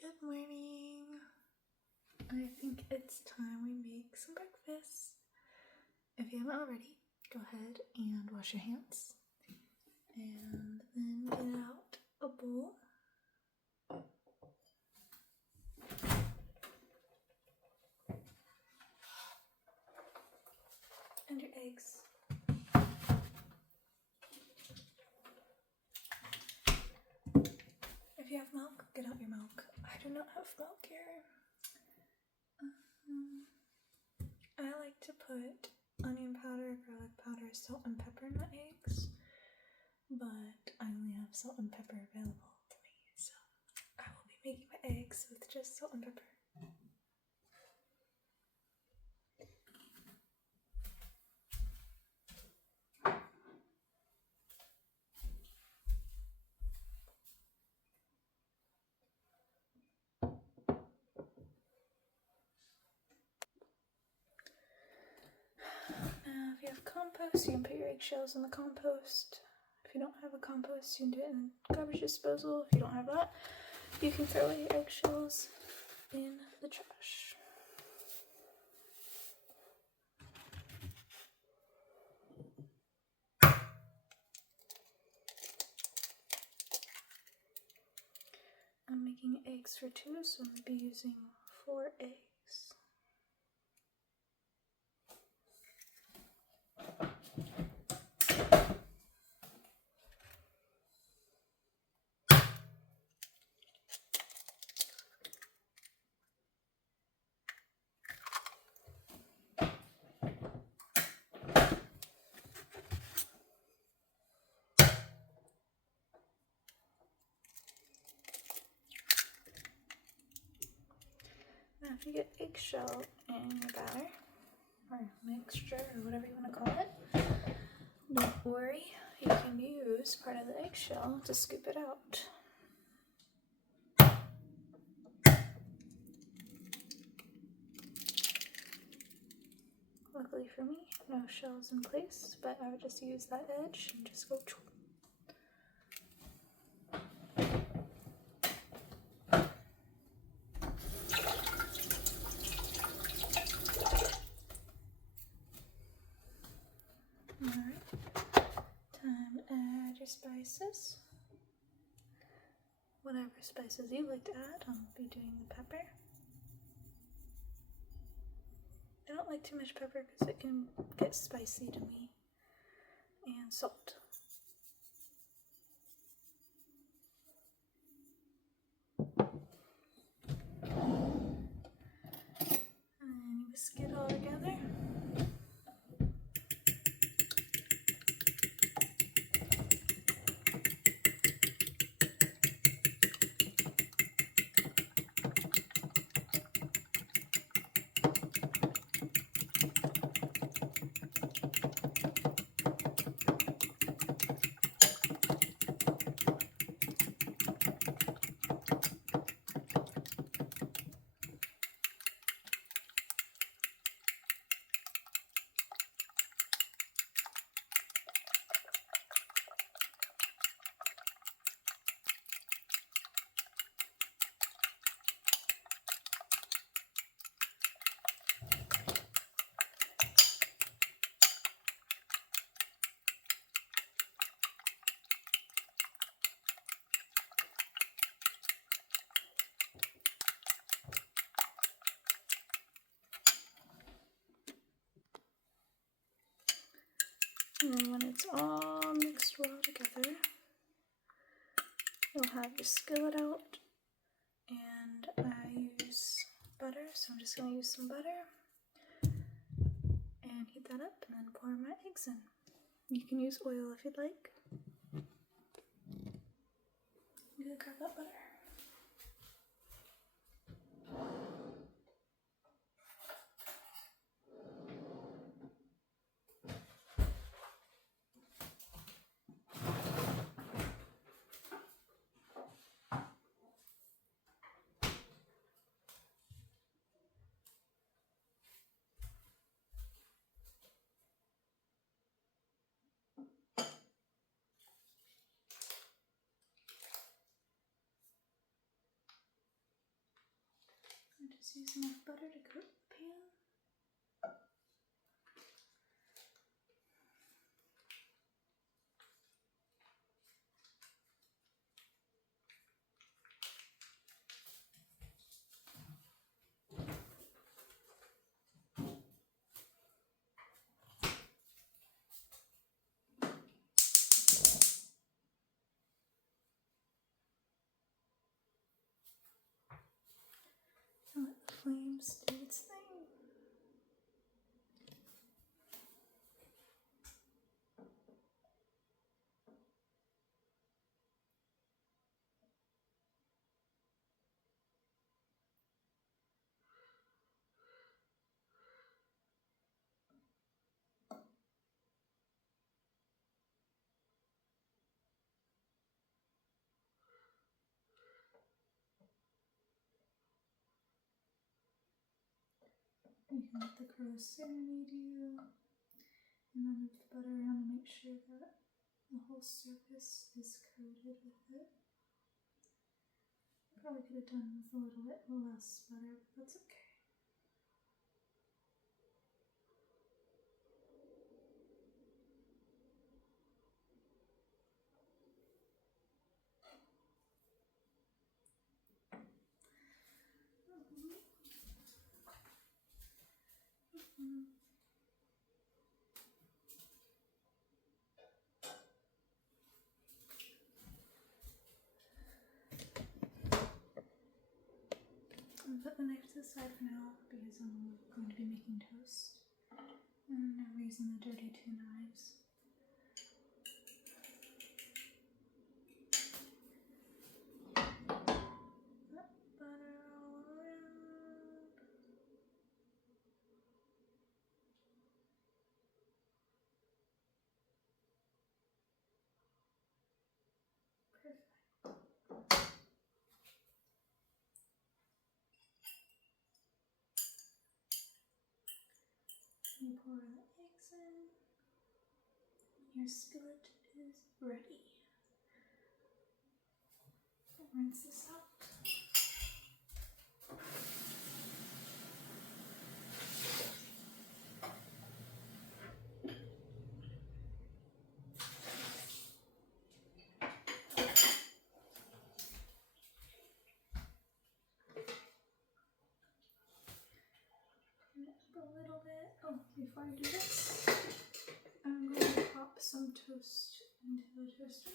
Good morning. I think it's time we make some breakfast. If you haven't already, go ahead and wash your hands. And then get out a bowl. And your eggs. If you have milk, get out your milk. I do not have milk here. I like to put onion powder, garlic powder, salt, and pepper in my eggs, but I only have salt and pepper available to me, so I will be making my eggs with just salt and pepper. Now, if you have compost, you can put your eggshells in the compost. If you don't have a compost, you can do it in a garbage disposal. If you don't have that, you can throw away your eggshells in the trash. I'm making eggs for two, so I'm going to be using 4 eggs. Now, if you get eggshell in your batter, or mixture, or whatever you want to call it, don't worry, you can use part of the eggshell to scoop it out. Luckily for me, no shells in place, but I would just use that edge and just go. Alright, time to add your spices. Whatever spices you like to add, I'll be doing the pepper. I don't like too much pepper because it can get spicy to me. And salt. And whisk it all together. And then when it's all mixed well together, you'll have your skillet out. And I use butter, so I'm just going to use some butter and heat that up and then pour my eggs in. You can use oil if you'd like. I'm going to grab that butter. Just use enough butter to coat the pan. And let the flames do its thing. You can let the crows serenade you, and then move the butter around to make sure that the whole surface is coated with it. Probably could have done with a little bit less butter, but that's okay. I'll put the knife to the side for now because I'm going to be making toast. And now we're using the dirty two knives. Put butter all around. Perfect. You pour the eggs in. Your skillet is ready. Rinse this out. A little bit. Oh, before I do this, I'm going to pop some toast into the toaster.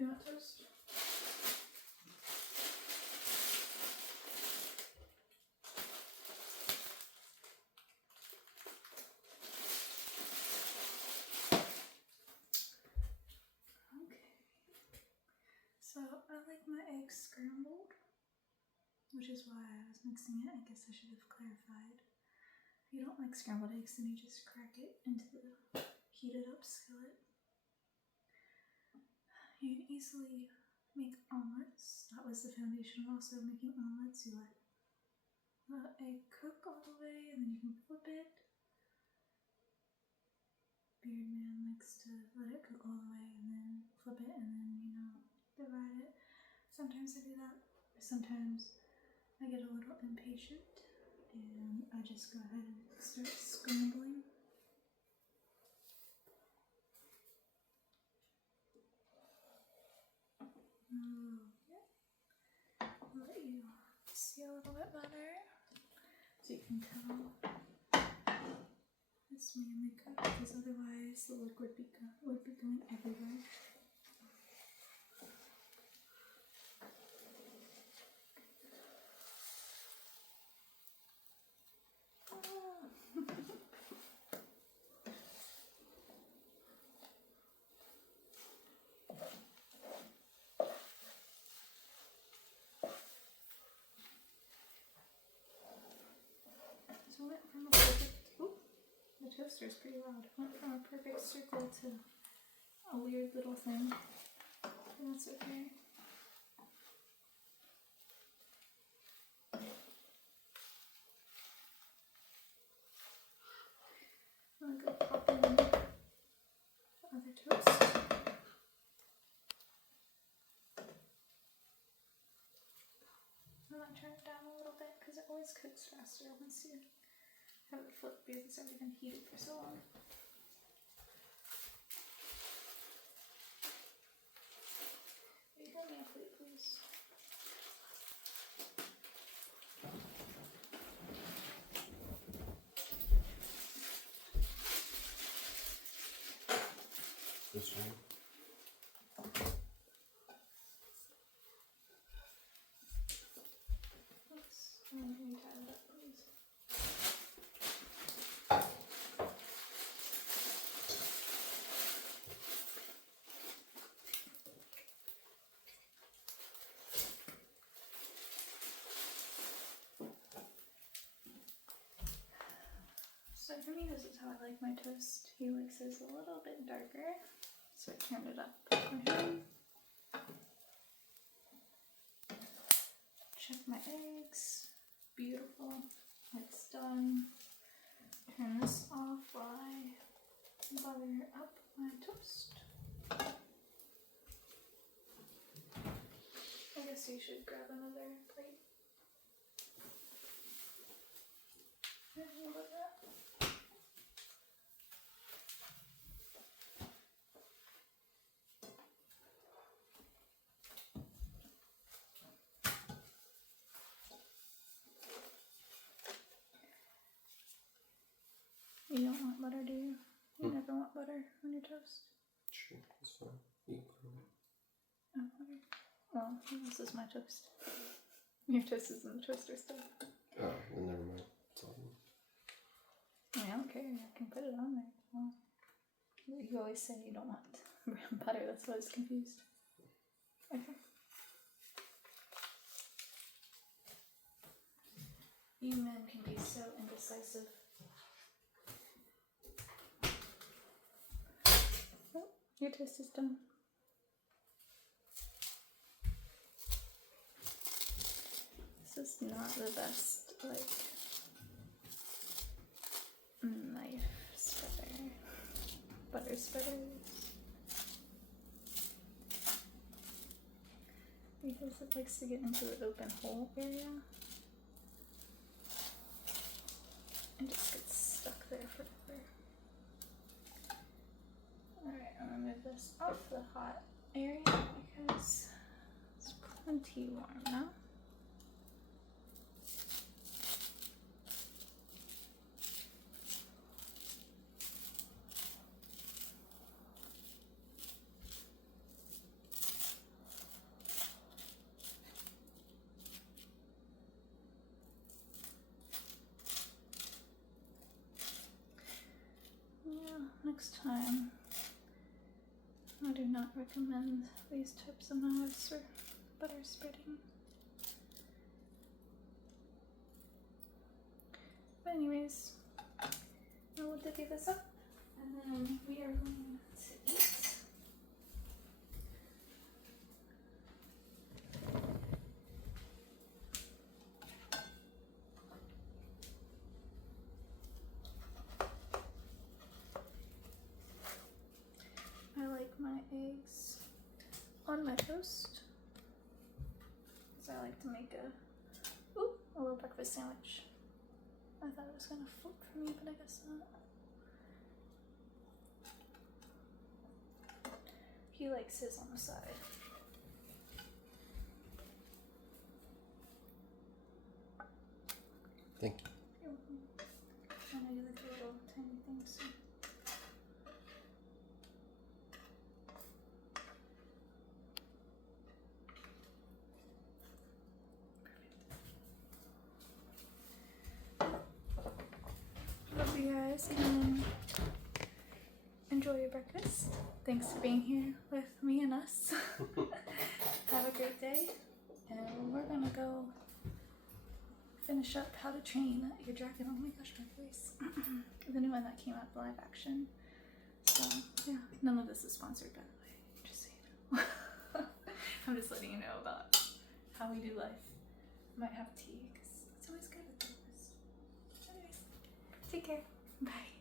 You want toast? Okay. So I like my eggs scrambled, which is why I was mixing it. I guess I should have clarified. If you don't like scrambled eggs, then you just crack it into the heated up skillet. You can easily make omelets. That was the foundation of also making omelets. You let the egg cook all the way and then you can flip it. Beard Man likes to let it cook all the way and then flip it and then, divide it. Sometimes I do that. Sometimes I get a little impatient and I just go ahead and start scrambling. I'll let you see a little bit better so you can tell it's mainly cooked because otherwise the liquid would be going everywhere. toaster is pretty loud. Went from a perfect circle to a weird little thing. But that's okay. I'm gonna go pop in the other toast. I'm gonna turn it down a little bit because it always cooks faster once you have it flipped because it's already been heated for so long. Will you hand me a plate, please? This one? Thanks. Can you tie it up, please? So for me, this is how I like my toast. He likes his a little bit darker, so I turned it up for him. Check my eggs. Beautiful. It's done. Turn this off while I butter up my toast. I guess you should grab another plate. How about that? You don't want butter, do you? You never want butter on your toast? Sure, that's fine. You can put it on. Oh, butter. Well, this is my toast. Your toast is in the toaster still. Oh, well, never mind. It's all good. I mean, I don't care. I can put it on there. Well, you always say you don't want brown butter. That's why I was confused. Okay. You men can be so indecisive. Oh, your toast is done. This is not the best, like, knife spreader. Butter spreaders. Because it likes to get into the open hole area. And just gets stuck there forever. Alright, I'm gonna move this off the hot area because it's plenty warm now. Next time, I do not recommend these types of knives for butter spreading. But anyways, I will divvy this up and then we are going to eat. I like my eggs on my toast, so I like to make a little breakfast sandwich. I thought it was gonna flip for me, but I guess not. He likes his on the side. Thank you. You're welcome. I know you like the little tiny things. So. Hope you guys can enjoy your breakfast. Thanks for being here with me and us. Have a great day, and we're gonna go finish up How to Train Your Dragon. Oh my gosh, my voice. The new one that came out, live action. So, yeah, none of this is sponsored, by the way, just so you know. I'm just letting you know about how we do life. Might have tea, because it's always good with this. Anyways, take care. Bye.